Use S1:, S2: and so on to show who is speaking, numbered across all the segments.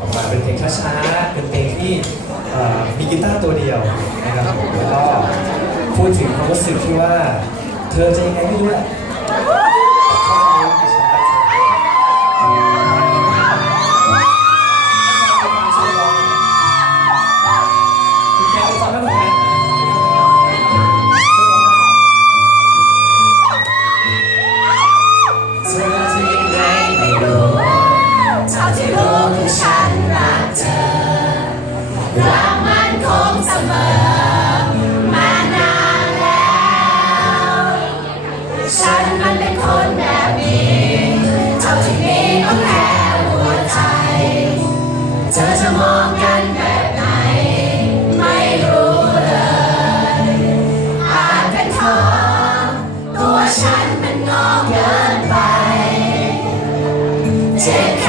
S1: ออกมาเป็นเพลงช้าๆ เป็นเพลงที่เอ่อมีกีตาร์ตัวเดียวนะครับผมแล้วก็พูดถึงความรู้สึกที่ว่า เธอจะยังไงไม่รู้แหละ รัก
S2: มันคงเสมอ มานานแล้ว ฉันมันเป็นคนแบบนี้เท่าที่มีก็แค่หัวใจ เธอจะมองกันแบบไหน ไม่รู้เลยอาจเป็นเพราะตัวฉันมันงอเกินไปเจ็บ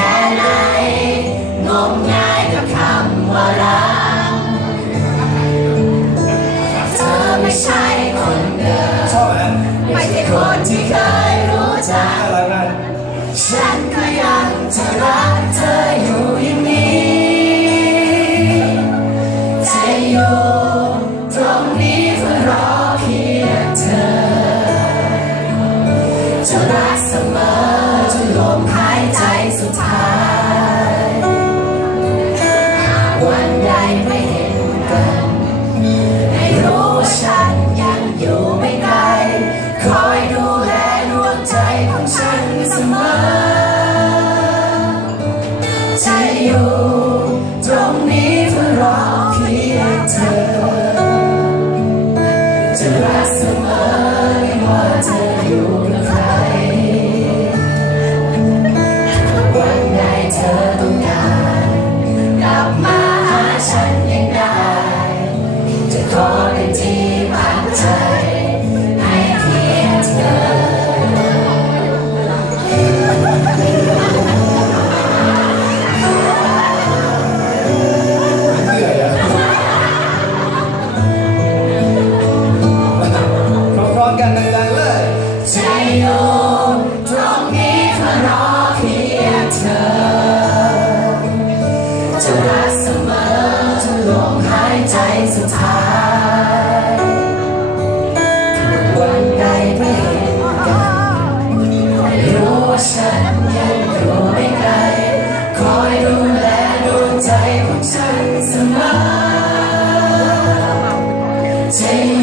S2: หาฉั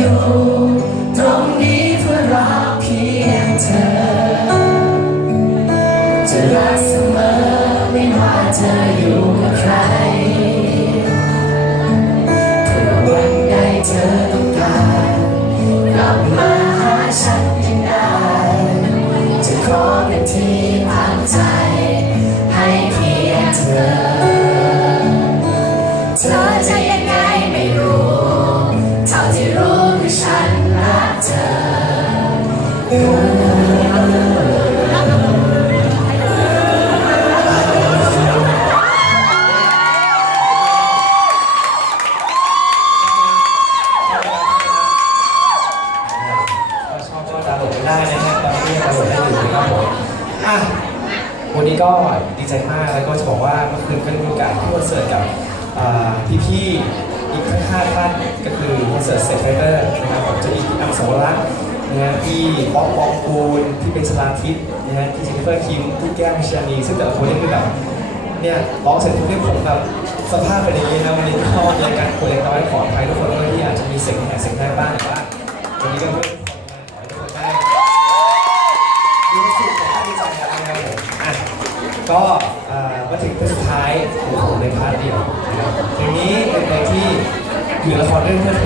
S2: อยู่ตรงนี้เพื่อรักเพียงเธอ จะรักเสมอไม่ว่าเธออยู่กับใคร
S1: ถ้าชอบก็ดาวน์โหลดได้นะฮะตอนนี้ยังดาวน์โหลดได้อยู่นะครับผมอะวันนี้ก็ดีใจมากแล้วก็จะบอกว่าเมื่อคืนก็ได้มีโอกาสที่คอนเสิร์ตกับอ่าพี่ๆอีกทั้งห้าท่านก็คือคอนเสิร์ตเซฟไฟเตอร์นะครับผมจะมีพี่อัมสวรักษ์ นะฮะพี่ป๊อกป๊อกคูลพี่เป็นชลาทิพย์นะฮะพี่เจนนิเฟอร์คิมพี่แก้มมิชานีซึ่งแต่ละคนนี่คือแบบเนี่ยร้องเสร็จทุกที่ผมแบบสภาพเป็นอย่างนี้นะวันนี้ก็มีอาการป่วยเล็กน้อยขออภัยทุกคนด้วยที่อาจจะมีเสียงแหบเสียงแห้บ้างแต่ว่าวันนี้ก็เพื่อนก็มาถึงเพลงสุดท้ายของผมในพาร์ทเดียวนะครับเพลงนี้เป็นเพลงที่อยู่ละครเรื่องเพื่อเธอ